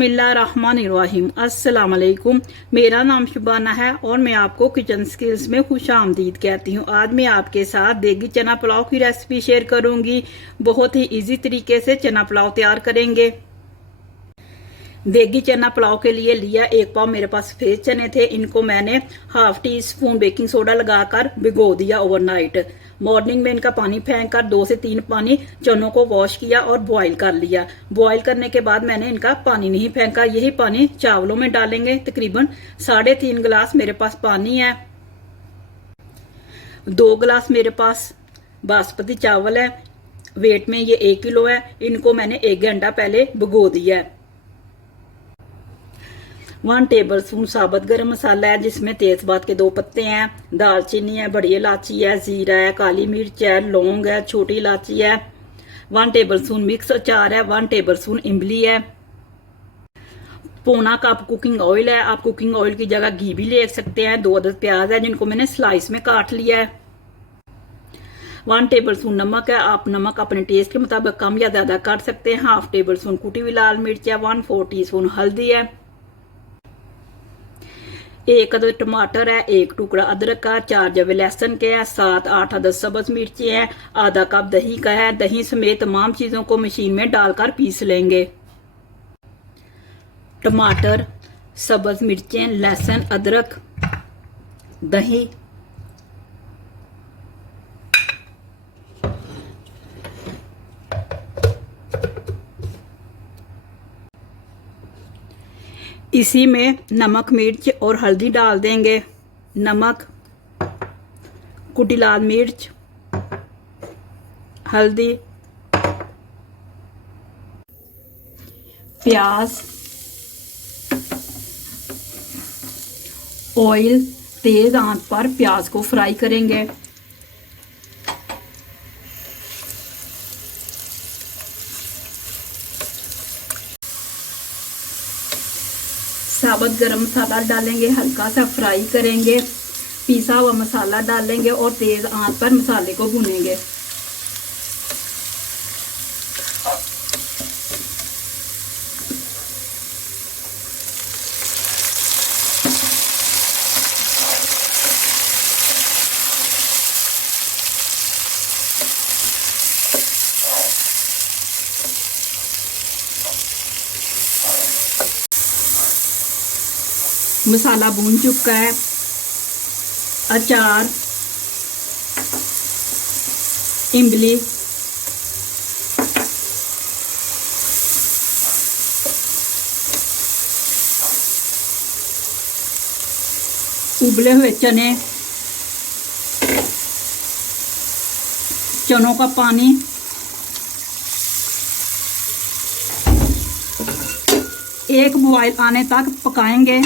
बिस्मिल्लाहिर्रहमानिर्रहीम। अस्सलाम वालेकुम। मेरा नाम शुबाना है और मैं आपको किचन स्किल्स में खुश आमदीद कहती हूँ। आज मैं आपके साथ देगी चना पुलाव की रेसिपी शेयर करूंगी। बहुत ही इजी तरीके से चना पुलाव तैयार करेंगे। देगी चना पुलाव के लिए लिया 1 पाव मेरे पास सफेद चने थे। इनको मैंने half tea spoon baking soda लगाकर भिगो दिया ओवरनाइट। मॉर्निंग में इनका पानी फेंक कर 2 से 3 पानी चनों को वॉश किया और बॉईल कर लिया। बॉईल करने के बाद मैंने इनका पानी नहीं फेंका, यही पानी चावलों में डालेंगे। तकरीबन 3.5 गिलास मेरे पास पानी है। 2 गिलास मेरे पास बासमती चावल है। वेट में ये 1 किलो है। इनको मैंने 1 घंटा पहले भिगो दिया है। 1 टेबल स्पून साबुत गरम मसाला है, जिसमें तेजपात के 2 पत्ते हैं, दालचीनी है, बड़ी इलायची है, जीरा है, काली मिर्च है, लौंग है, छोटी इलायची है। 1 टेबल स्पून मिक्स अचार है। 1 टेबल स्पून इमली है। पौना कप कुकिंग ऑयल है। आप कुकिंग ऑयल की जगह घी भी ले सकते हैं। 2 अदद प्याज है, जिनको मैंने स्लाइस में काट लिया है। 1 टेबल स्पून नमक है। आप नमक अपने टेस्ट के मुताबिक कम या ज्यादा कर सकते हैं। हाफ टेबल स्पून कुटी हुई लाल मिर्च है। 1/4 टीस्पून हल्दी है। 1 अदद टमाटर है। 1 टुकड़ा अदरक का। 4 जवे लहसुन के है। 7-8 अदद सब्ज मिर्ची है। आधा कप दही का है। दही समेत तमाम चीजों को मशीन में डालकर पीस लेंगे। टमाटर, सब्ज मिर्चें, लहसुन, अदरक, दही, इसी में नमक, मिर्च और हल्दी डाल देंगे। नमक, कुटी लाल मिर्च, हल्दी, प्याज, ऑयल। तेज आंच पर प्याज को फ्राई करेंगे। साबुत गरम मसाला डालेंगे, हल्का सा फ्राई करेंगे। पिसा हुआ मसाला डालेंगे और तेज आंच पर मसाले को भूनेंगे। मसाला भून चुका है। अचार, इमली, उबले हुए चने, चनों का पानी, एक बॉयल आने तक पकाएंगे।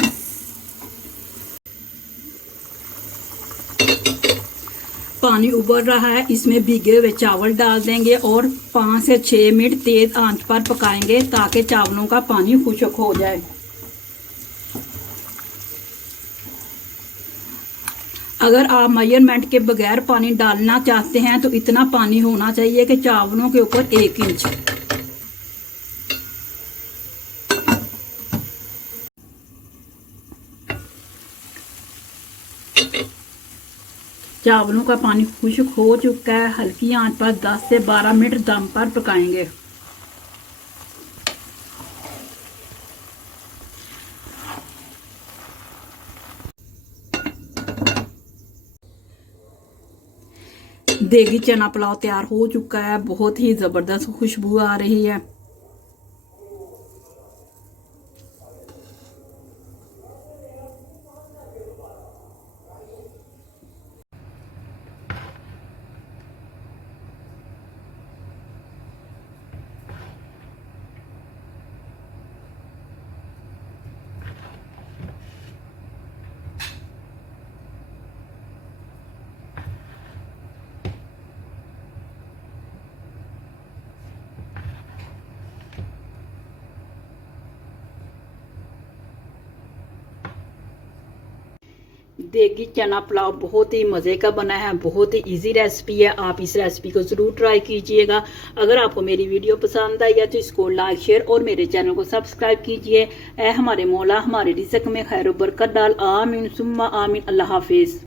पानी उबल रहा है, इसमें भीगे हुए चावल डाल देंगे और 5 से 6 मिनट तेज आंच पर पकाएंगे ताकि चावलों का पानी खुश्क हो जाए। अगर आप मेजरमेंट के बगैर पानी डालना चाहते हैं तो इतना पानी होना चाहिए कि चावलों के ऊपर 1 इंच। चावलों का पानी खुश्क हो चुका है। हल्की आंच पर 10 से 12 मिनट दम पर पकाएंगे। देगी चना पुलाव तैयार हो चुका है। बहुत ही जबरदस्त खुशबू आ रही है। देगी चना पुलाव बहुत ही मज़े का बना है, बहुत ही इजी रेसिपी है। आप इस रेसिपी को ज़रूर ट्राई कीजिएगा। अगर आपको मेरी वीडियो पसंद आई है तो इसको लाइक शेयर और मेरे चैनल को सब्सक्राइब कीजिए। ऐ हमारे मौला हमारे रिज़्क़ में खैर बरकत डाल, आमीन सुम्मा आमीन। अल्लाह हाफिज़।